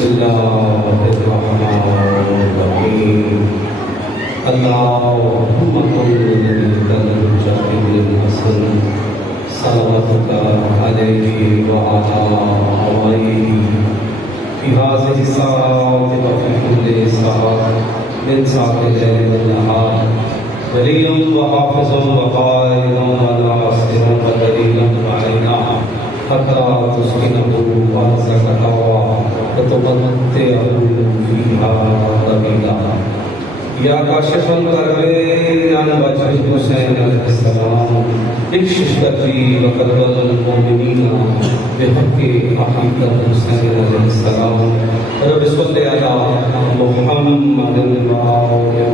بسم اللہ الرحمن الرحیم اللہم صل علی الحسن صلواتک علیہ وعلی آبائہ فی هذه الساعة وفي كل ساعة من ساعة الليل والنهار وليا وحافظا وقائدا وناصرا ودليلا علينا حتى تسكنه أرضك وتمتعه فيها طويلا یا کاشف الکرب عن وجه الحسین علیہ السلام اکشف کری وقرب المؤمنین بحق احمد الحسین علیہ السلام رب صلی علی محمد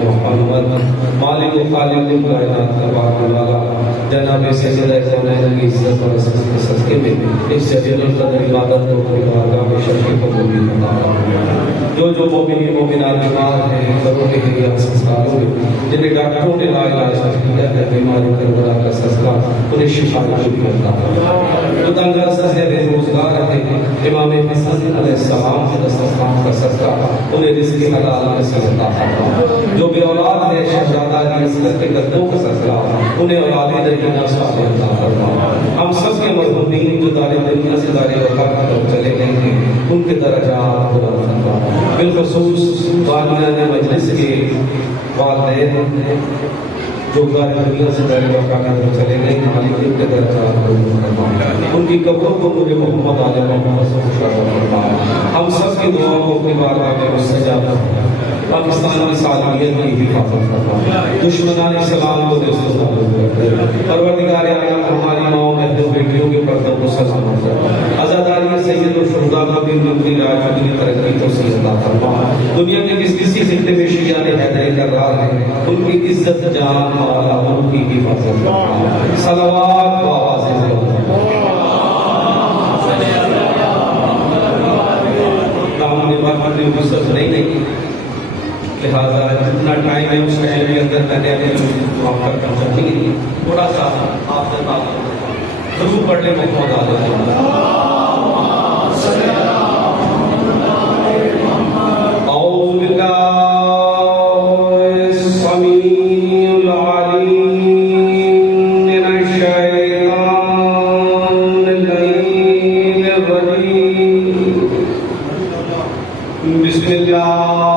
محمد مالک و خالق کائنات تبارک والا جناب سیدہ کونین کی عزت اور عظمت کے صدقے میں اس جلیل القدر عبادت کو اپنی بارگاہ میں شرف قبول عطا جو مومنین مومنات بیمار ہیں سبوں کے لیے ہسپتالوں میں جنہیں ڈاکٹروں نے لا علاج کیا ہے بیماری کربلا کا سسکا انہیں شفا نصیب کرتا ہے جو تنگ دست ہے بے روزگار ہے امام حسن علیہ السلام کے دسترخوان کا صدقہ انہیں رزق حلال نصیب عطا فرما جو بے اولاد ہے شہزادہ کی عزت کے قدموں کا صدقہ انہیں اولاد درمیان صالح عطا فرما ہم سب کے مرحومین جو دار دنیا سے دار وفات کی طرف چلے گئے ہیں ان کے درجات بلند فرما بالخصوص بانیان مجلس کے والدین جو دار دنیا سے دار وفات کی طرف چلے گئے ہیں مالک ان کے درجات بلند فرما ان کی قبروں کو مجھے محمد علیہ محمد صلی اللہ علیہ وسلم فرما ہم سب کی دعاؤں کو اپنی بارگاہ میں مستجاب فرما پاکستان کی سالمیت کی حفاظت فرما دشمنان اسلام کو دست پروردگار عالم ہماری ماؤں بہنوں بیٹیوں کے پردوں کو سلامت فرما عزاداری سید الشہداء کو دین دنیا راج دنیا ترقی توسیع عطا فرما دنیا کے کسی خطے میں شیعہ حیدر کرار ہیں ان کی عزت جان والا ان کی حفاظت فرما صلوات و آواز نہیں لہذا جتنا ٹائم ہے اس ٹائم کے اندر میں نے وہاں پر پہنچا نہیں تھوڑا سا آپ سے بات ضرور پڑھ لیں محمد علیہ اعوذ باللہ السمیع العلیم من الشیطان اللعین الرجیم بسم اللہ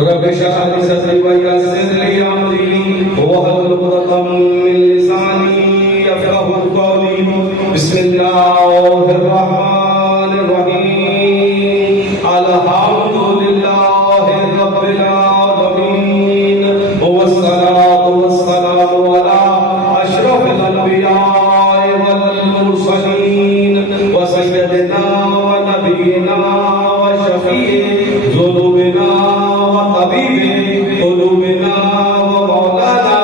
رب اشرح لي صدري ويسر لي امري واحلل عقدة من لساني يفقهوا قولي بسم الله الرحمن الرحيم الحمد لله رب العالمين والصلاة والسلام على أشرف الأنبياء والمرسلين وسيدنا ونبينا وشفيع ذنوبنا حبیب قلوبنا و مولانا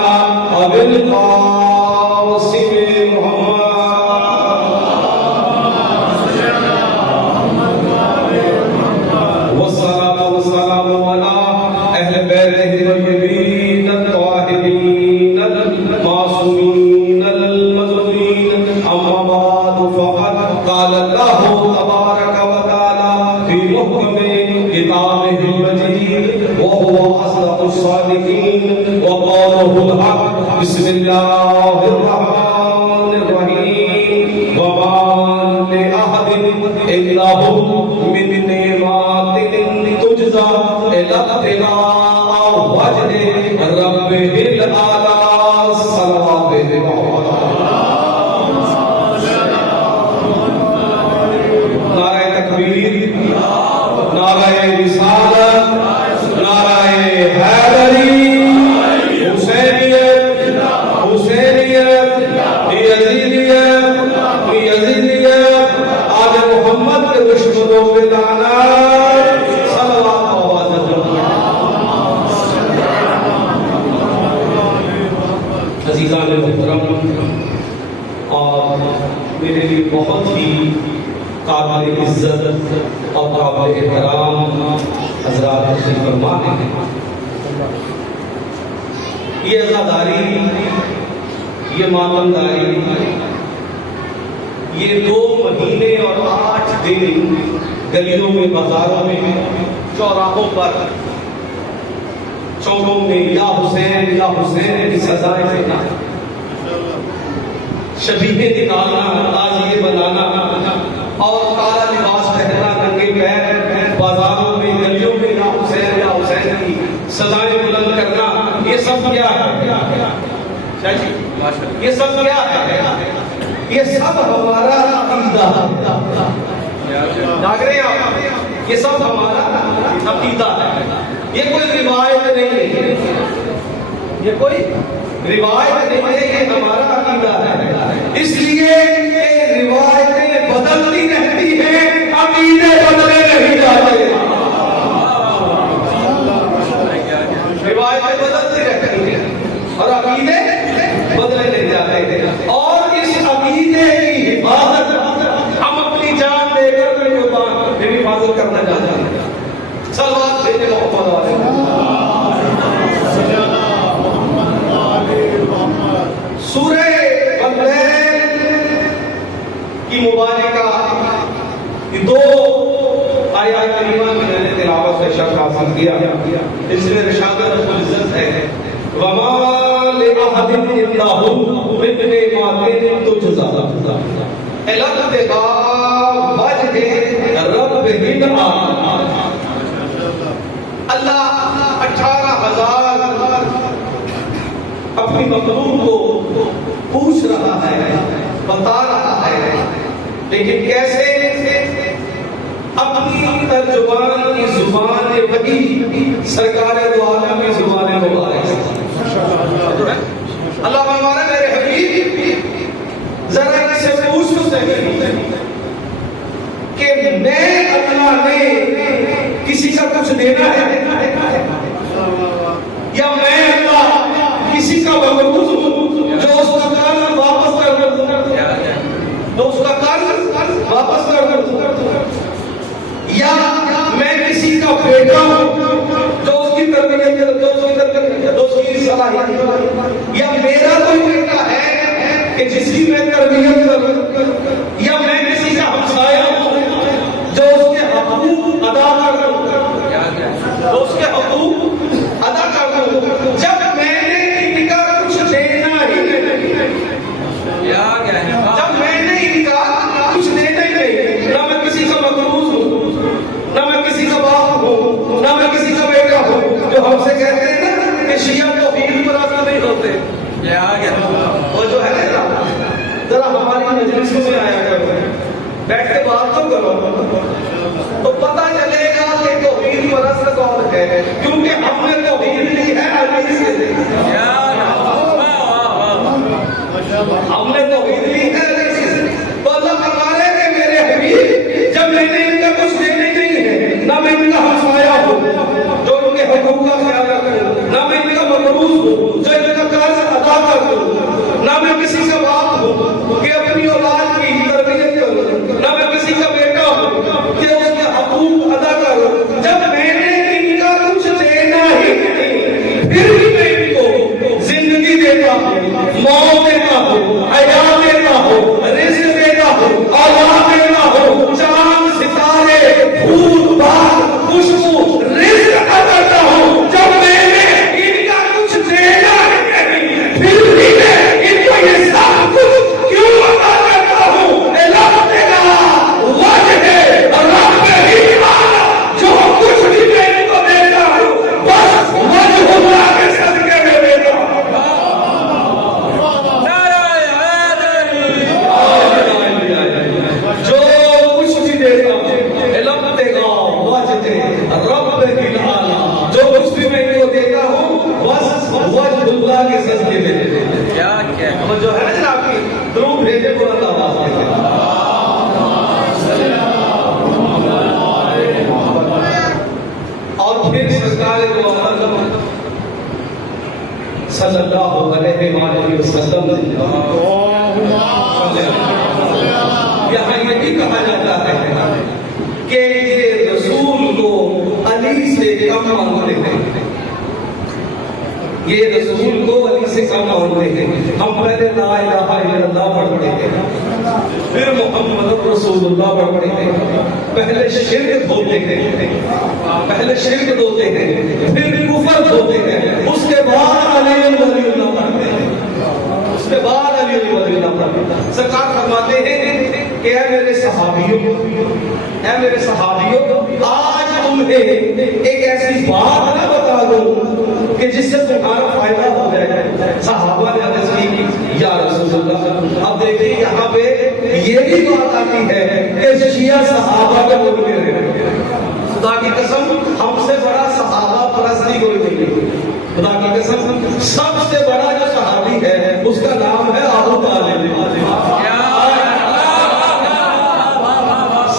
ابو القاسم محمد والصلاة والسلام على اہل بیتہ الطیبین الطاہرین المعصومین المظلومین اما بعد فقد قال اللہ تبارک و تعالی فی محکم کتابہ المجید وهو أصدق الصادقين وقوله الحق بسم الله الرحمن الرحيم وما لأحد إلا هو من نعمات تجزى إلى ابتغاء وجه ربه الأعلى صلوات نعرہ تکبیر نعرہ رسالت نعرہ حیدری حسینیت حسینیت یزیدیت آل محمد کے دشمنوں پہ لعنت صلوات و آواز عزیزان محترم اور میرے لیے بہت ہی قابل عزت اور قابل احترام حضرات تشریف فرما ہیں یہ عزاداری یہ ماتمداری، یہ 2 مہینے اور 8 دن گلیوں میں، بازاروں میں، چوراہوں پر، چوکوں میں یا حسین یا حسین کی سزائیں دینا، شبیہیں نکالنا، تازیے بنانا اور کالا لباس پہننا، ننگے پیر بازاروں میں، گلیوں میں یا حسین کی سزائیں بلند کرنا، یہ سب کیا ہے؟ یہ سب کیا ہے؟ یہ سب ہمارا عقیدہ ہے۔ جاگ رہے ہیں آپ؟ یہ سب ہمارا عقیدہ ہے، یہ کوئی روایت نہیں ہے، یہ کوئی روایت نہیں ہے، یہ ہمارا عقیدہ ہے۔ اس لیے کہ روایتیں بدلتی رہتی ہیں، عقیدے بدلے نہیں جاتے۔ روایتیں بدلتی رہتی ہیں اور عقیدے بدلے نہیں جاتے، اور اس عقیدے کی حفاظت ہم اپنی جان دے کر میری حفاظت کرنا چاہتے ہیں۔ صلوات بھیجے محمد علیہ۔ سورہ واللیل کی مبارکہ کی 2 آیات کریمہ کی میں نے تلاوت سے شرف حاصل کیا، اس میں ارشاد رب العزت ہے وَمَا لِأَحَدٍ عِندَهُ مِن نِعْمَةٍ تُجْزَىٰ إِلَّا ابْتِغَاءَ وَجْهِ رَبِّهِ الْأَعْلَىٰ۔ اللہ 18,000 اپنی مخلوق کو پوچھ رہا ہے، بتا رہا ہے، لیکن کیسے؟ اپنی ترجمان کی زبان وحی، سرکار دو عالم کی زبان مبارک۔ اللہ فرماتا ہے میرے حبیب ذرا ان سے پوچھ تو صحیح کہ میں اللہ نے کسی کا کچھ دینا ہے یا میں اللہ کسی کا مقروض ہوں جو اس کا قرض واپس کر دوں، جو اس کا قرض واپس کر دوں، یا میں کسی کا بیٹا ہوں جو اس کی تربیت جو اس کی صلاحیت، یا میرا کوئی بیٹا ہے کہ جس کی میں تربیت کروں، یا میں کسی کا ہمسایہ ہوں جو اس کے حقوق ادا کر دوں، جو اس کے حقوق ادا کر دوں، جب میں نے ان کا کچھ دینا ہی نہیں، جب میں نے ان کا کچھ دینا ہی نہیں، نہ میں کسی کا مقروض ہوں، نہ میں کسی کا باپ ہوں، نہ میں کسی کا بیٹا ہوں، جو ہم سے کہتے ہیں نا کہ شیعہ توحید پر اصل نہیں ہوتے، وہ جو ہے نا ذرا ہماری مجلسوں میں آیا کرو، بیٹھ کے بات تو کرو تو پتہ چلے گا کہ توحید پر اصل کون ہے، کیونکہ ہم نے توحید لی ہے علی سے، ہم نے توحید لی ہے علی سے۔ تو اللہ فرما رہے کہ میرے حبیب جب میں نے ان کا کچھ دینے نہیں ہے، نہ میں ان کا ہمسایہ ہوں جو ان کے حقوق کا خیال رکھوں، نہ میں ان کا مقروض ہوں جو ان کا قرض ادا کر دوں، نہ میں کسی کا باپ ہوں کہ اپنی اولاد کی تربیت کروں، نہ میں کسی کا بیٹا ہوں کہ اس کے حقوق ادا کروں، جب میں نے ان کا کچھ دینا ہی نہیں، پھر بھی میں ان کو زندگی دیتا ہوں، موت دیتا ہوں، حیات دیتا ہوں، رزق دیتا ہوں، اولاد دیتا ہوں، چاند ستارے پھول باغ خوشبو رزق ادا کرتا ہوں، جب میں نے ان کا کچھ دینا ہی نہیں، پھر بھی میں ان کو یہ سب کچھ کیوں ادا کرتا ہوں؟ وجہ رب ہی جو کچھ بھی میں ان کو دیتا ہوں بس وجہ اللہ کے صدقے میں دیتا ہوں۔ جو کچھ بھی دیتا ہوں علم دے گا وجہ رب ہی جو کچھ بھی میں ان کو دیتا ہوں بس وجہ اللہ کے صدقے میں دیتا ہوں۔ جو ہے نا جناب کی درود بھیجے بلند آواز کے اور پھر سرکار دو عالم صلی اللہ علیہ وآلہ وسلم یہاں یہ بھی کہا جاتا ہے کہ یہ رسول کو علی سے کم مانتے ہیں، یہ رسول کو علی سے کم مانتے ہیں. ہم پہلے لا الہ الا اللہ پڑھتے ہیں, پھر محمد رسول اللہ پڑھتے ہیں. پہلے شرک دھوتے ہیں, پہلے شرک دھوتے ہیں, پھر کفر دھوتے ہیں, اس کے بعد علی ولی اللہ پڑھتے ہیں, اس کے بعد علی ولی اللہ پڑھتے ہیں. سرکار فرماتے ہیں کہ اے میرے صحابیوں, اے میرے صحابیوں, آج تمہیں ایک ایسی بات نہ بتا دوں کہ جس سے تمہارا فائدہ ہو جائے. صحابہ نے عرض کی یا رسول اللہ. اب دیکھیے یہاں پہ یہ بھی بات آتی ہے کہ شیعہ صحابہ کے ملک میں رہے. خدا کی قسم ہم سے بڑا صحابہ پرستی کوئی نہیں. خدا کی قسم سب سے بڑا جو صحابی ہے اس کا نام ہے ابو طالب.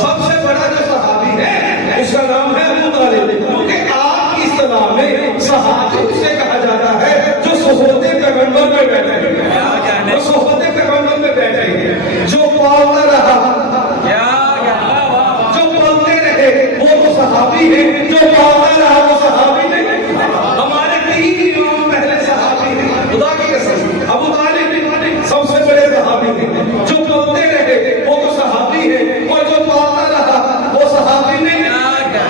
سب سے بڑا جو صحابی ہے اس کا نام ہے ابو طالب. کیونکہ آپ کی اصطلاح میں صحابی اسے کہا جاتا ہے جو صحبت پیغمبر میں بیٹھے ہیں, جو صحبت پیغمبر میں بیٹھے ہیں, جو پالتا رہا, جو پالتے رہے وہ تو صحابی ہے, جو پالتا رہا وہ صحابی نہیں. ہمارے تین امام پہلے صحابی ہیں. خدا کی قسم ابو طالب سب سے بڑے صحابی ہیں. جو پالتے رہے وہ تو صحابی ہے, اور جو پالتا رہا وہ صحابی نہیں.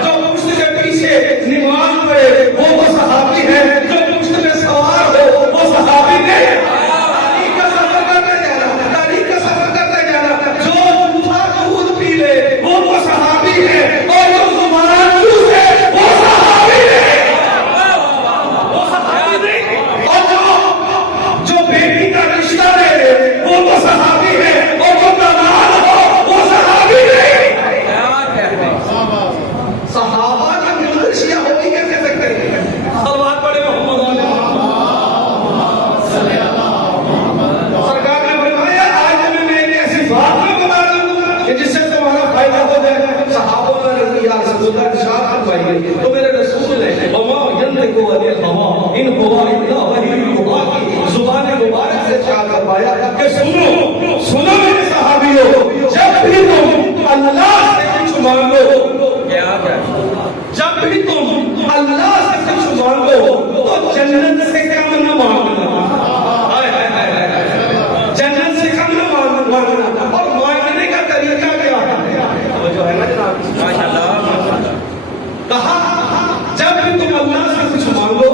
جو پشت کے پیچھے نماز پڑھے وہ تو صحابی ہے, جو پشت میں سوار ہو وہ صحابی نہیں. تاریخ کا سفر کرتے جانا, تاریخ کا سفر کرتے جانا. جو جھوٹا دودھ پی لے وہ تو صحابی ہے, اور جو زبان چوسے وہ صحابی ہے, وہ صحابی نہیں. اور جو بیٹی کا رشتہ لے وہ تو صحابی ہے, اور جو داماد ہو وہ صحابی نہیں. صحابہ کا منظر شیعہ ہوگی کیسے سکتے ہیں؟ صلوات پڑھے محمد علیہ. سرکار نے فرمایا آج میں ایک ایسی بات میں بتا دوں کہ جس سے تمہارا فائدہ ہو جائے. صحابہ نے رضی یا رسول اللہ ارشاد فرمائی تو میرے رسول نے وما ينطق عن الهوى ان هو الا وحی یوحی کی زبان مبارک سے ارشاد فرمایا کہ سنو سنو میرے صحابیوں, جب بھی تم اللہ سے کچھ مانگو, جب بھی تم اللہ سے کچھ مانگو تو جنت سے کم نہ مانگنا, جنت سے کم نہ مانگنا. اور مانگنے کا طریقہ کیا ہے جو ہے نا جناب, کہا جب بھی تم اللہ سے کچھ مانگو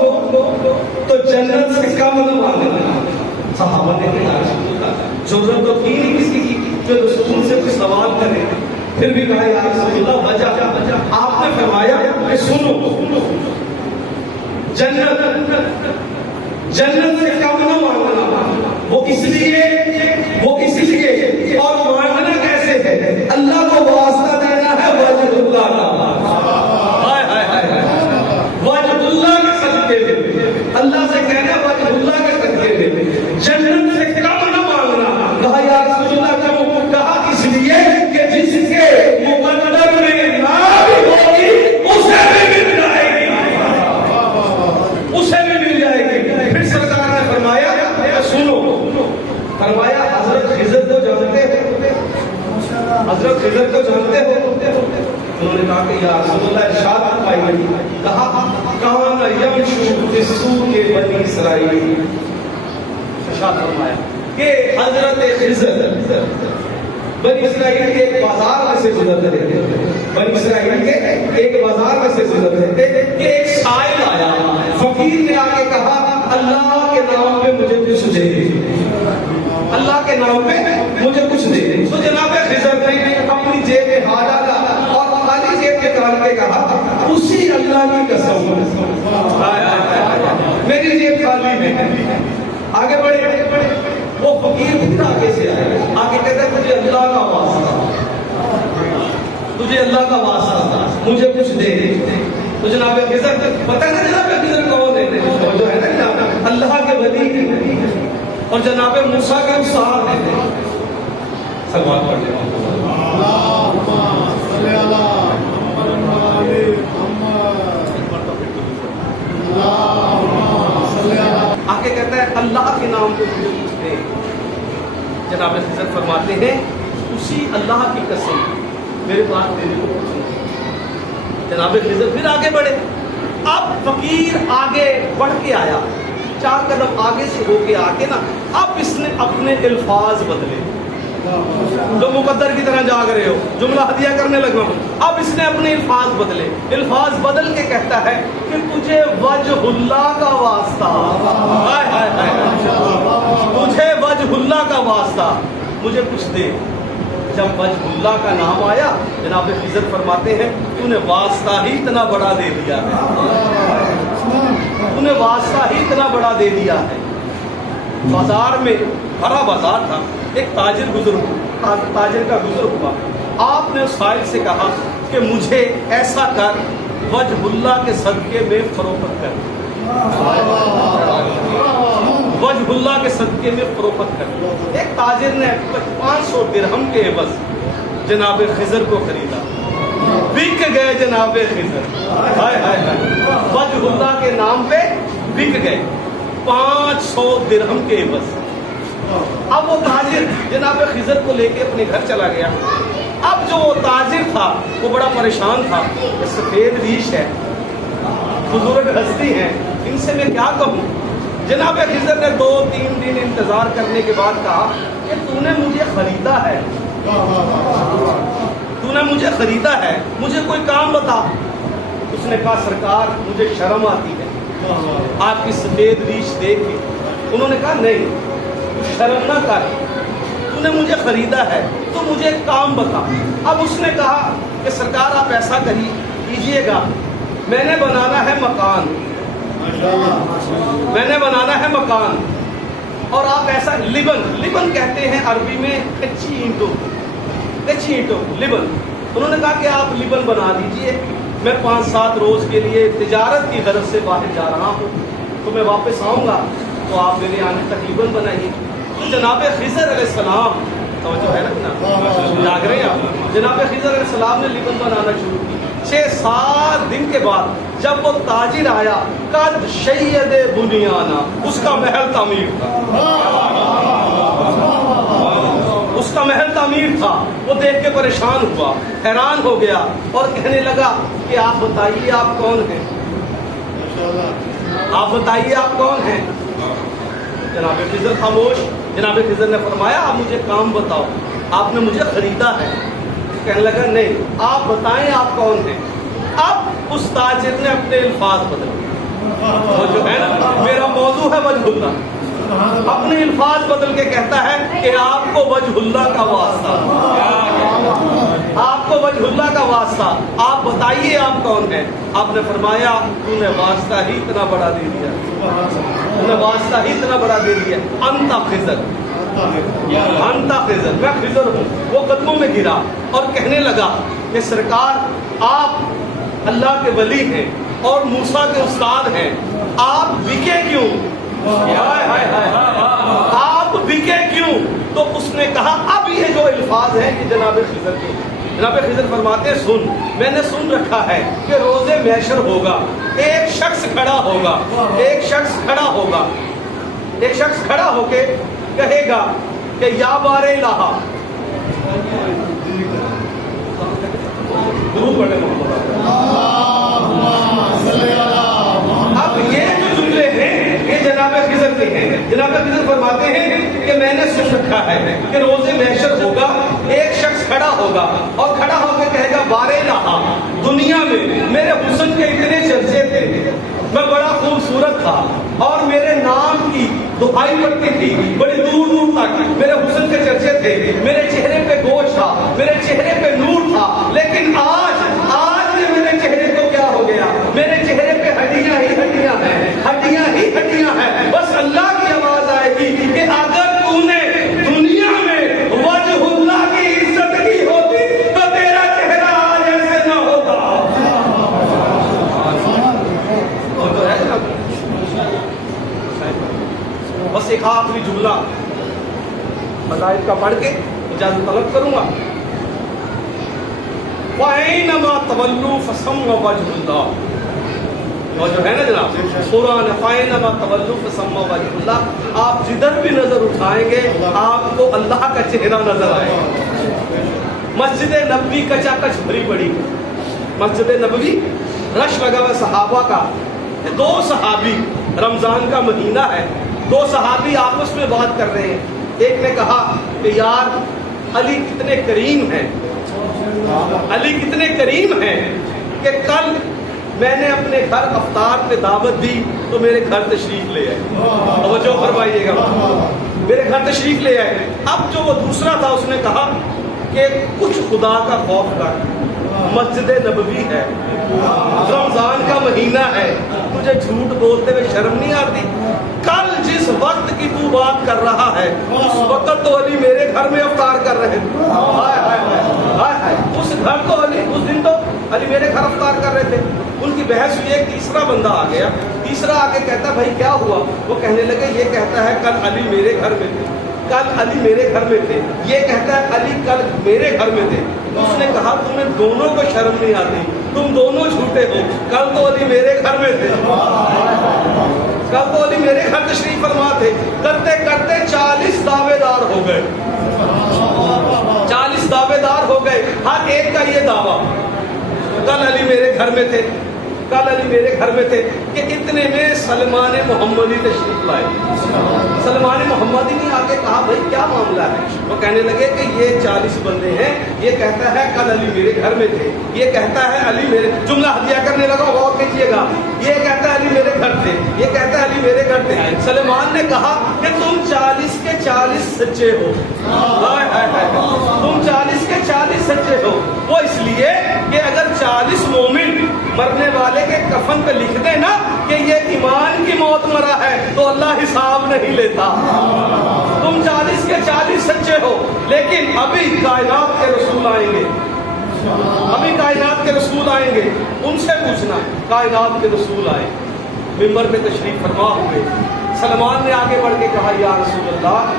تو جنت سے کم نہ مانگنا. صحابہ نے کہا ضرورت تو تھی نہیں کسی کی جو رسول سے کچھ سوال کرے, پھر بھی کہا یا رسول اللہ وجہ. آپ نے فرمایا کہ سنو جنت سے کم نہ مانگنا. وہ اس لیے اور مانگنا کیسے ہے؟ اللہ کو واسطہ دینا ہے وجہ اللہ کا, وجہ اللہ کے صدقے میں. اللہ سے کہنا وجہ اللہ کے صدقے میں. جنت سے کم نہ مانگنا. کہا یا رسول اللہ کیوں؟ کہا اس لیے کہ جس کے مقدر میں نہ بھی ہوگی اسے بھی مل جائے گی, اسے بھی مل جائے گی. پھر سرکار نے فرمایا سنو, فرمایا حضرت خضر کو جانتے ہو, حضرت خضر کو جانتے ہو؟ انہوں نے کہا کہ یا رسول اللہ ارشاد فرمائیے. کہا کان یمشو فی السوق بنی اسرائیل. ارشاد فرمایا کہ حضرت خضر بنی اسرائیل کے ایک بازار میں سے گزرتے تھے, بنی اسرائیل کے ایک بازار میں سے گزرتے تھے کہ ایک سائل آیا, فقیر نے آ کے کہا اللہ کے نام پہ مجھے کچھ دے, اللہ کے نام پہ مجھے کچھ دے. تو جناب خضر نے اپنی جیب میں ہاتھ ڈالا اور خالی جیب نکال کے کہا اسی اللہ کی قسم میری جیب خالی ہے. آگے بڑھے, وہ فقیر پھر آگے سے آئے, آگے کہتے مجھے اللہ کا واسطہ, تجھے اللہ کا واسطہ مجھے کچھ دے. تو جناب خضر پتہ ہے جناب خضر کون ہے؟ جو ہے نا جناب اللہ کے ولی اور جناب موسیٰ کے استاد ہیں. سلوات پڑھ لیں. آگے کہتا ہے اللہ کے نام پہ مجھے کچھ دے. جناب خضر فرماتے ہیں اسی اللہ کی قسم میرے پاس دینے کو کچھ نہیں. جناب خضر پھر آگے بڑھے. اب فقیر آگے بڑھ کے آیا, 4 قدم آگے سے ہو کے آ کے نا اب اس نے اپنے الفاظ بدلے، جو مقدر کی طرح جاگ رہے ہو، جملہ ہدیہ کرنے لگا ہوں، اب اس نے اپنے الفاظ بدلے، الفاظ بدل کے کہتا ہے کہ تجھے وجہ اللہ کا واسطہ، ہائے ہائے ہائے، تجھے وجہ اللہ کا واسطہ مجھے کچھ دے۔ جب وجہ اللہ کا نام آیا جناب خضر فرماتے ہیں تو نے واسطہ ہی اتنا بڑا دے دیا ہے، تو نے واسطہ ہی اتنا بڑا دے دیا ہے۔ بازار میں بڑا بازار تھا، ایک تاجر تاجر کا گزر ہوا، آپ نے اس سائل سے کہا کہ مجھے ایسا کر وجہ اللہ کے صدقے میں فروخت کر، وجہ اللہ کے صدقے میں فروخت کر۔ ایک تاجر نے 500 درہم کے عوض جناب خضر کو خریدا، بک گئے جناب خضر، ہائے ہائے ہائے، وجہ اللہ کے نام پہ بک گئے 500 درہم کے عوض۔ اب وہ تاجر جناب خضر کو لے کے اپنے گھر چلا گیا۔ اب جو وہ تاجر تھا وہ بڑا پریشان تھا، سفید ریش ہے، بزرگ ہستی ہیں، ان سے میں کیا کہوں۔ جناب خضر نے 2-3 دن انتظار کرنے کے بعد کہا کہ تو نے مجھے خریدا ہے، تو نے مجھے خریدا ہے، مجھے کوئی کام بتا۔ اس نے کہا سرکار مجھے شرم آتی ہے آپ کی سفید ریش دیکھ کے۔ انہوں نے کہا نہیں شرم نہ کر، تو نے مجھے خریدا ہے تو مجھے ایک کام بتا۔ اب اس نے کہا کہ سرکار آپ ایسا کیجئے گا، میں نے بنانا ہے مکان، میں نے بنانا ہے مکان، اور آپ ایسا لبن کہتے ہیں عربی میں کچی اینٹوں لبن۔ انہوں نے کہا کہ آپ لبن بنا دیجئے، میں 5-7 روز کے لیے تجارت کی غرض سے باہر جا رہا ہوں، تو میں واپس آؤں گا تو آپ میرے آنے تک لبن بنائیے۔ تو جناب خضر علیہ السلام، توجہ ہے نا، جاگ رہے ہیں آپ، جناب خضر علیہ السلام نے لبن بنانا شروع کی۔ 6-7 دن کے بعد جب وہ تاجر آیا، قد شید بنیانا، اس کا محل تعمیر تھا، اس کا محل تعمیر تھا۔ وہ دیکھ کے پریشان ہوا، حیران ہو گیا اور کہنے لگا کہ آپ بتائیے آپ کون ہیں، آپ بتائیے آپ کون ہیں۔ جناب خضر خاموش۔ جناب خضر نے فرمایا آپ مجھے کام بتاؤ، آپ نے مجھے خریدا ہے۔ کہنے لگا نہیں آپ بتائیں آپ کون ہیں۔ اب اس تاجر نے اپنے الفاظ بدلے، وہ جو ہے نا میرا موضوع ہے وجہ اللہ، اپنے الفاظ بدل کے کہتا ہے کہ آپ کو وجہ اللہ کا واسطہ، آپ کو وجہ اللہ کا واسطہ، آپ بتائیے آپ کون ہیں۔ آپ نے فرمایا تو نے واسطہ ہی اتنا بڑا دے دیا، تو نے واسطہ ہی اتنا بڑا دے دیا، انت خضر، انت خضر، میں خضر ہوں۔ وہ قدموں میں گرا اور کہنے لگا کہ سرکار آپ اللہ کے ولی ہیں اور موسیٰ کے استاد ہیں، آپ بکے کیوں، آپ بکے کیوں؟ تو اس نے کہا اب یہ جو الفاظ ہیں یہ جناب خضر کے، جناب خضر فرماتے ہیں سن، میں نے سن رکھا ہے کہ روز محشر ہوگا، ایک شخص کھڑا ہوگا، ایک شخص کھڑا ہوگا، ایک شخص کھڑا ہو کے کہے گا کہ یا بار الہ، اب یہ جو جملے ہیں یہ جناب خضر کے ہیں۔ جناب خضر فرماتے ہیں کہ میں نے سن رکھا ہے کہ روز محشر ہوگا، ایک شخص کھڑا ہوگا اور کھڑا ہو کے کہے گا بار الہ، دنیا میں میرے حسن کے اتنے چرچے تھے، میں بڑا خوبصورت تھا اور میرے نام کی دہائی پڑتی تھی بڑی دور دور تک، میرے حسن کے چرچے تھے، میرے چہرے پہ گوشت تھا، میرے چہرے پہ نور تھا، لیکن آج میرے چہرے کو کیا ہو گیا، میرے چہرے پہ ہڈیاں ہی ہڈیاں ہیں، ہڈیاں ہی ہڈیاں ہیں۔ بس اللہ کی آواز آئے گی کہ اگر تو نے دنیا میں وجہ اللہ کی عزت کی ہوتی تو تیرا چہرہ آج ایسے نہ ہوتا۔ بس ایک آخری جملہ مذاہب کا پڑھ کے اجازت طلب کروں گا۔ فَأَيْنَمَا تَوَلُّوا فَثَمَّ وَجْهُ اللَّهِ، اور جو ہے نا جناب قرآن فَأَيْنَمَا تَوَلُّوا فَثَمَّ وَجْهُ اللَّهِ، آپ جدھر بھی نظر اٹھائیں گے آپ کو اللہ کا چہرہ نظر آئے گا۔ مسجد نبوی کچا کچ بھری پڑی، مسجد نبوی رش لگا ہوا صحابہ کا، 2 صحابی رمضان کا مہینہ ہے، دو صحابی آپس میں بات کر رہے ہیں. ایک نے کہا کہ یار علی کتنے کریم ہیں، علی کتنے کریم ہیں کہ کل میں نے اپنے گھر افطار پہ دعوت دی تو میرے گھر تشریف لے آئے. توجہ فرمائیے گا، میرے گھر تشریف لے آئے. اب جو وہ دوسرا تھا اس نے کہا کہ کچھ خدا کا خوف کر، مسجد نبوی ہے، رمضان کا مہینہ ہے، تجھے جھوٹ بولتے ہوئے شرم نہیں آتی؟ کل جس وقت کی تو بات کر رہا ہے اس وقت تو علی میرے گھر میں افطار کر رہے تھے. ہائے ہائے ہائے ہائے، اس گھر تو علی، اس دن تو علی میرے گھر افطار کر رہے تھے. ان کی بحث ہوئی، ایک تیسرا بندہ آ گیا، تیسرا آ کے کہتا بھائی کیا ہوا؟ وہ کہنے لگے یہ کہتا ہے کل علی میرے گھر میں تھے، کل علی میرے گھر میں تھے، یہ کہتا ہے علی کل میرے گھر میں تھے. اس نے کہا تمہیں دونوں کو شرم نہیں آتی، تم دونوں جھوٹے ہو. کل تو علی میرے گھر میں تھے، کل تو علی میرے گھر تشریف فرما تھے. کرتے کرتے 40 دعوے دار ہو گئے، 40 دعوے دار ہو گئے. ہر ایک کا یہ دعویٰ کل علی میرے گھر میں تھے، کل علی میرے گھر میں تھے. کہ اتنے میں سلمان محمدی تشریف لائے. سلمان محمدی نے آ کے کہا بھائی کیا معاملہ ہے؟ وہ کہنے لگے کہ یہ 40 بندے ہیں، یہ کہتا ہے کل علی میرے گھر میں تھے، یہ کہتا ہے علی میرے، جملہ ہدیہ کرنے لگا، غور کیجیے گا، یہ کہتا ہے علی میرے گھر تھے، یہ کہتا ہے علی میرے گھر تھے. سلمان نے کہا کہ تم 40 کے 40 سچے ہو، تم 40 کے 40 سچے ہو. وہ اس لیے کہ اگر 40 مومن مرنے والے کے کفن پہ لکھ دے نا کہ یہ ایمان کی موت مرا ہے تو اللہ حساب نہیں لیتا. تم 40 کے 40 سچے ہو. لیکن ابھی کائنات کے رسول آئیں گے، ابھی کائنات کے رسول آئیں گے، ان سے پوچھنا. کائنات کے رسول آئے، ممبر پہ تشریف فرما ہوئے. سلمان نے آگے بڑھ کے کہا یا رسول اللہ،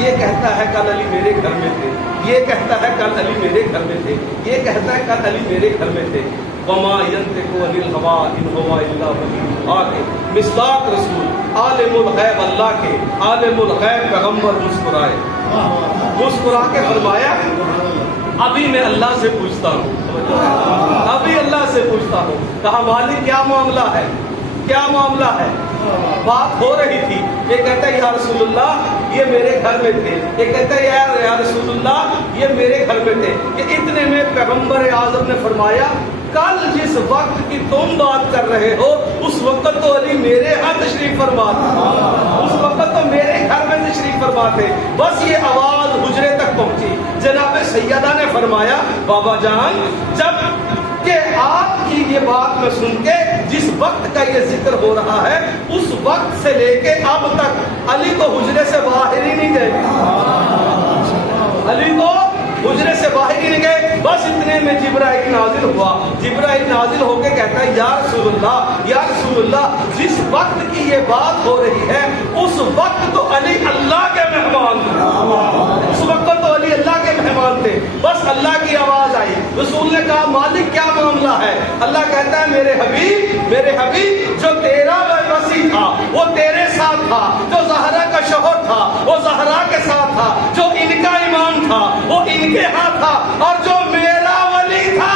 یہ کہتا ہے کل علی میرے گھر میں تھے، یہ کہتا ہے کل علی میرے گھر میں تھے، یہ کہتا ہے کل علی میرے گھر میں تھے. وما ينطق عن الهوى ان هو الا وحی. مصداق رسول، عالم الغیب، اللہ کے عالم الغیب پیغمبر مسکرائے، مسکرا کے فرمایا ابھی میں اللہ سے پوچھتا ہوں، ابھی اللہ سے پوچھتا ہوں. کہا مالک کیا معاملہ ہے، کیا معاملہ ہے؟ بات ہو رہی تھی. یہ کہتا ہے یا رسول اللہ یہ میرے گھر میں تھے، یہ کہتا ہے یا رسول اللہ یہ میرے گھر میں تھے. کہ اتنے میں پیغمبر اعظم نے فرمایا کل جس وقت کی تم بات کر رہے ہو اس وقت تو علی میرے ہاں تشریف فرما تھا، اس وقت تو میرے گھر میں تشریف فرما تھے. بس یہ آواز حجرے تک پہنچی. جناب سیدہ نے فرمایا بابا جان جب کہ آپ کی یہ بات میں سن کے جس وقت کا یہ ذکر ہو رہا ہے اس وقت سے لے کے اب تک علی تو حجرے سے باہر ہی نہیں گئے، علی تو حجرے سے باہر ہی نہیں گئے. بس اتنے میں جبرائیل نازل ہوا. جبرائیل نازل ہو کے کہتا ہے یا رسول اللہ، یا رسول اللہ جس وقت کی یہ بات ہو رہی ہے اس وقت تو علی اللہ کے مہمان تھے، اس وقت تو علی اللہ کے مہمان تھے. بس اللہ کی آواز آئی. رسول نے کہا مالک کیا معاملہ ہے؟ اللہ کہتا ہے میرے حبیب، میرے حبیب جو تیرا وسیع تھا وہ تیرے ساتھ تھا، جو زہرا کا شوہر تھا وہ زہرا کے ساتھ تھا، جو ان کا ایمان تھا وہ ان کے ہاتھ تھا، اور جو میرا ولی تھا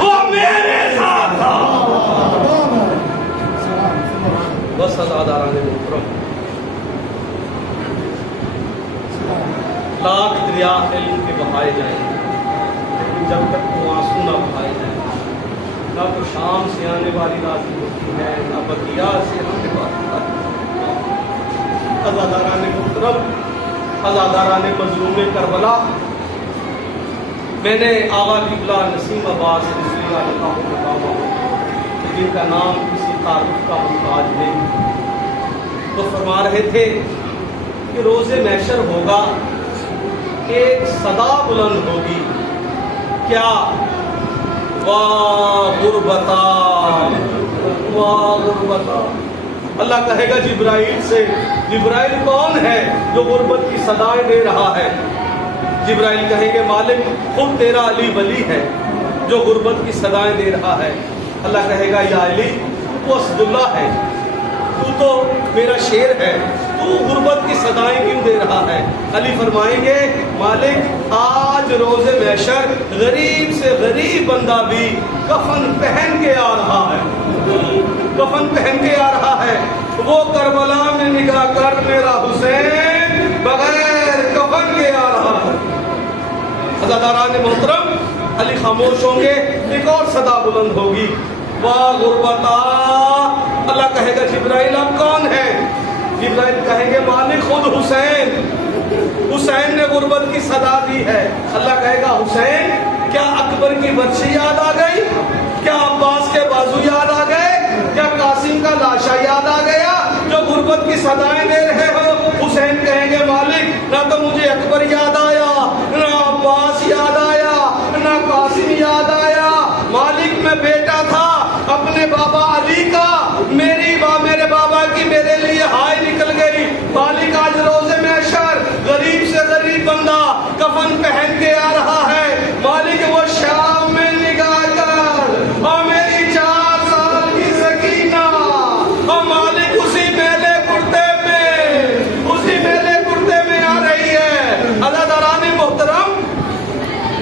وہ میرے ساتھ تھا. بس عزاداران محترم، لاکھ دریا علم کے بہائے جائیں لیکن جب تک وہ آنسو نہ بہائے جائیں، نہ تو شام سے آنے والی نازل ہوتی ہے نہ بقیہ سے آنے والی. عزاداران محترم، عزاداران مظلوم کربلا، میں نے آغا قبلہ نسیم عباس رضی اللہ عنہ کو کہا جن کا نام کسی تعارف کا محتاج نہیں، تو فرما رہے تھے کہ روز محشر ہوگا، ایک صدا بلند ہوگی، کیا واہ غربتا، واہ غربتا. اللہ کہے گا جبرائیل سے، جبرائیل کون ہے جو غربت کی صدائیں دے رہا ہے؟ جبرائیل کہیں گے مالک خود تیرا علی ولی ہے جو غربت کی صدائیں دے رہا ہے. اللہ کہے گا یا علی تو اسد اللہ ہے، تو تو میرا شیر ہے، تو غربت کی صدائیں کیوں دے رہا ہے؟ علی فرمائیں گے مالک آج روز محشر غریب سے غریب بندہ بھی کفن پہن کے آ رہا ہے، کفن پہن کے آ رہا ہے. وہ کربلا میں نگاہ کر میرا حسین بغیر کفن کے آ رہا ہے۔ عزاداران محترم، علی خاموش ہوں گے، ایک اور صدا بلند ہوگی، واہ غربتا۔ اللہ کہے گا جبرائیل آپ کون ہیں؟ جبرائیل کہیں گے مالک خود حسین۔ حسین نے غربت کی صدا دی ہے۔ اللہ کہے گا حسین کیا اکبر کی برچھی یاد آ گئی؟ کیا عباس کے بازو یاد آ گئے؟ کیا قاسم کا لاشا یاد آ گیا جو غربت کی صدائیں دے رہے ہو؟ حسین کہیں گے مالک نہ تو مجھے اکبر یاد آیا، نہ عباس یاد آیا، نہ قاسم یاد آیا۔ مالک میں بیٹا تھا اپنے بابا علی کا، میرے بابا کی میرے لیے ہائے نکل گئی۔ مالک آج روزے محشر غریب سے غریب بندہ کفن پہن کے آ رہا ہے۔ مالک وہ شام میں نگاہ کر اور میری 4 سال کی سکینہ، اور مالک اسی میلے کرتے میں آ رہی ہے۔ عزاداران محترم،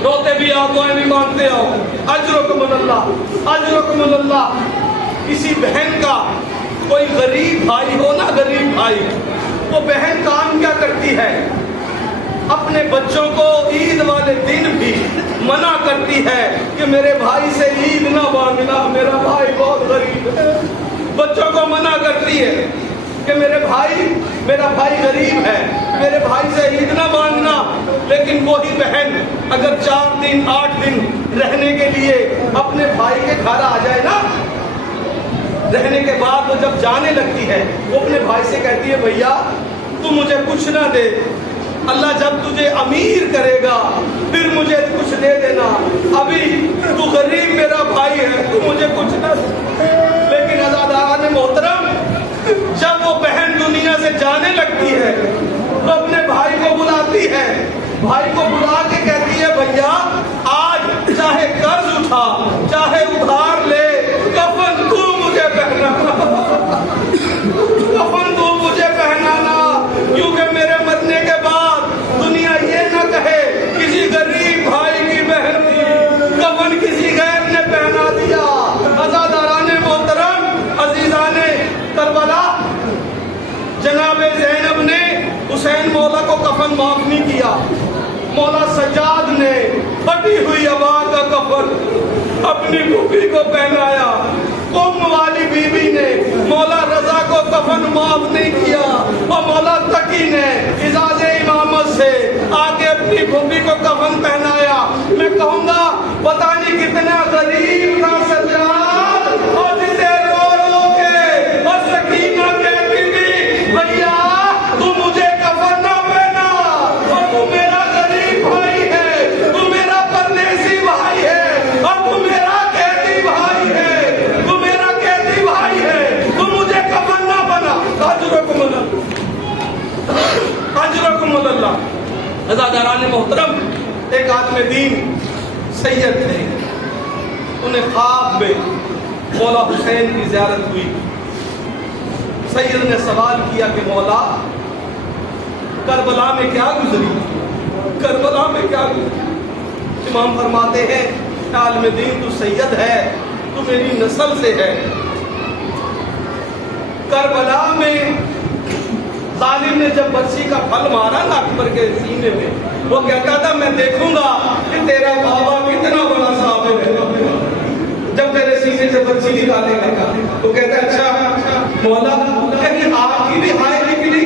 روتے بھی آؤ، دعائیں بھی مانگتے آؤ۔ اجرکم اللہ، اجرکم اللہ۔ کسی بہن کا کوئی غریب بھائی ہو نا، غریب بھائی، وہ بہن کام کیا کرتی ہے؟ اپنے بچوں کو عید والے دن بھی منع کرتی ہے کہ میرے بھائی سے عید نہ مانگنا، میرا بھائی بہت غریب ہے۔ بچوں کو منع کرتی ہے کہ میرا بھائی غریب ہے، میرے بھائی سے عید نہ مانگنا۔ لیکن وہی بہن اگر 4 دن 8 دن رہنے کے لیے اپنے بھائی کے گھر آ جائے نا، رہنے کے بعد وہ جب جانے لگتی ہے، وہ اپنے بھائی سے کہتی ہے بھیا تو مجھے کچھ نہ دے، اللہ جب تجھے امیر کرے گا پھر مجھے کچھ دے دینا، ابھی تو غریب میرا بھائی ہے، تو مجھے کچھ نہ دے۔ لیکن عزاداران محترم، جب وہ بہن دنیا سے جانے لگتی ہے تو اپنے بھائی کو بلاتی ہے، بھائی کو بلا کے کہتی ہے بھیا آج چاہے قرض اٹھا چاہے ادھار لے، کفن تو مجھے پہنانا، کفن تو مجھے پہنانا، کیونکہ میرے مرنے کے بعد دنیا یہ نہ کہے کسی غریب بھائی کی بہن کی کفن کسی غیر نے پہنا دیا۔ عزاداران محترم، عزیزان کربلا، جناب زینب نے حسین مولا کو کفن معاف نہیں کیا۔ مولا سجاد نے پھٹی ہوئی عبا کا کفن اپنی پھوپھی کو پہنایا۔ ام والی بی بی نے مولا رضا کو کفن معاف نہیں کیا، اور مولا تقی نے اعزاز امامت سے آگے اپنی پھوپھی کو کفن پہنایا۔ میں کہوں گا پتہ نہیں کتنا غریب تھا سجاد، اور جسے رو رو کے اور سکینہ کہتی تھی بھیا تو مجھے کفن نہ پہنا، اور تو میرا غریب بھائی ہے، تو میرا پردیسی بھائی ہے، اور تو میرا قیدی بھائی ہے، تو میرا قیدی بھائی ہے، تو مجھے کفن نہ بنا۔ اجرکم اللہ، اجرکم اللہ۔ عزاداران محترم، ایک عالم دین سید تھے، انہیں خواب میں مولا حسین کی زیارت ہوئی۔ سید نے سوال کیا کہ مولا کربلا میں کیا گزری، کربلا میں کیا گزری؟ امام فرماتے ہیں عالم دین تو سید ہے، تو میری نسل سے ہے۔ کربلا میں ظالم نے جب برچھی کا پھل مارا نا اکبر کے سینے میں، وہ کہتا تھا میں دیکھوں گا کہ تیرا بابا کتنا بڑا صاحب ہے جب تیرے سینے سے برچھی نکالے گا۔ تو کہتا ہے اچھا مولا کہیں آپ کی بھی ہائے نکلی،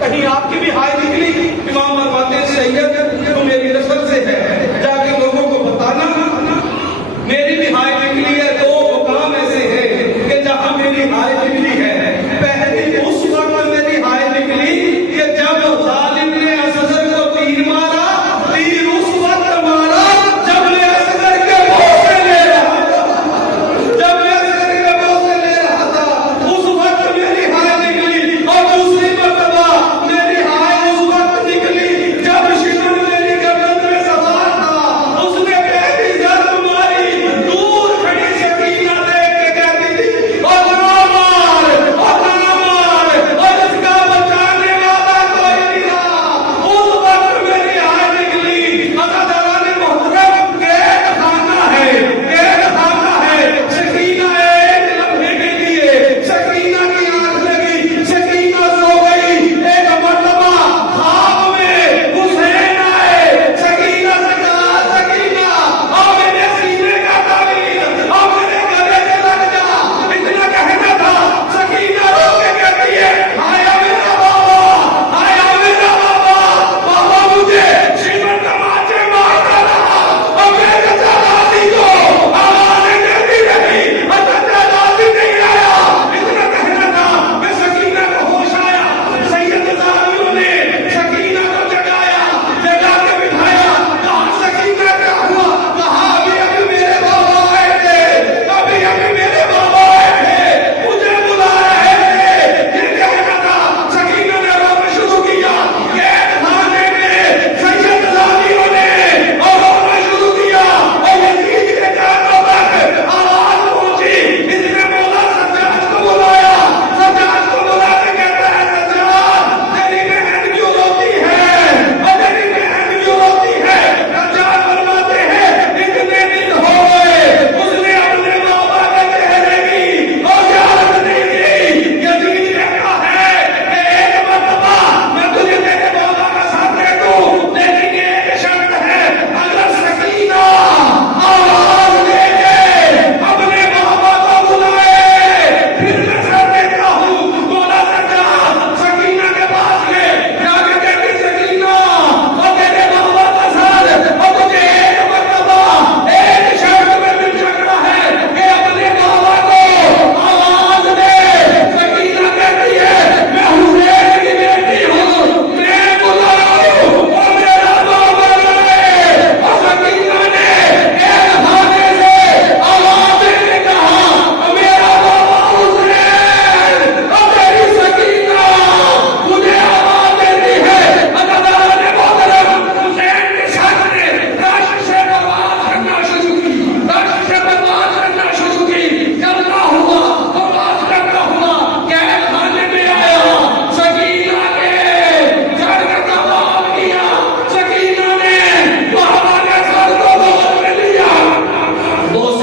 کہیں آپ کی بھی ہائے نکلی؟ امام فرماتے ہیں سید تو میری نسل سے ہے، جا کے لوگوں کو بتانا میری بھی ہائے نکلی ہے۔ 2 مقام ایسے ہیں کہ جہاں میری ہائے نکلی ہے۔ پہلی اس وقت میری ہائے نکلی کہ جب ظالم نے اصغر کو تیر مارا، تیر اس وقت مارا جب میں اصغر کے منہ سے لے رہا تھا، جب میں اصغر کے منہ سے لے رہا تھا اس وقت میری ہائے نکلی۔ اور دوسری مرتبہ میری ہائے اس وقت نکلی جب شکن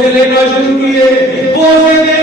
بوسے لینا شروع کیے، بوسے